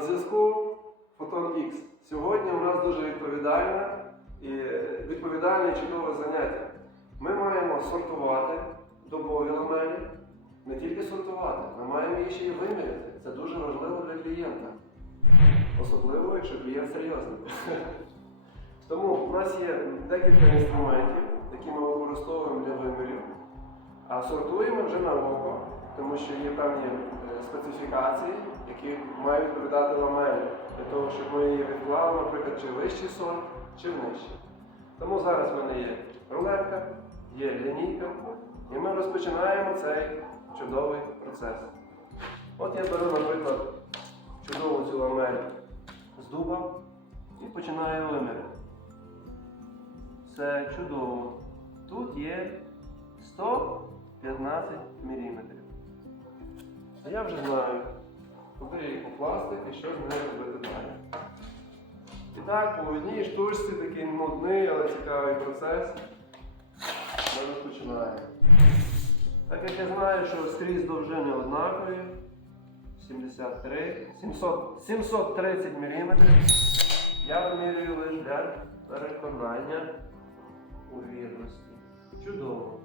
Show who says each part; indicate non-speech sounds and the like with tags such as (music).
Speaker 1: На зв'язку Фотон X. Сьогодні у нас дуже відповідальне і відповідальне і чудове заняття. Ми маємо сортувати добові ламелі, не тільки сортувати, ми маємо її ще й виміряти. Це дуже важливо для клієнта. Особливо, якщо клієнт серйозний. (laughs) Тому у нас є декілька інструментів, які ми використовуємо для вимірів, а сортуємо вже на око, тому що є певні специфікації, які мають відповідати ламелі, для того, щоб ми її відклали, наприклад, чи вищий сорт, чи в нижчий. Тому зараз в мене є рулетка, є лінійка, і ми розпочинаємо цей чудовий процес. От я беру, наприклад, чудову цю ламель з дуба і починаю виміряти. Все чудово. Тут є 115 мм. А я вже знаю, куди її покласти і що з нею робити далі. І так, по одній штучці такий нудний, але цікавий процес. Ми розпочинаємо. Так як я знаю, що скрізь довжини однакові, 73, 700, 730 мм, я вимірюю лише для переконання у вірності. Чудово.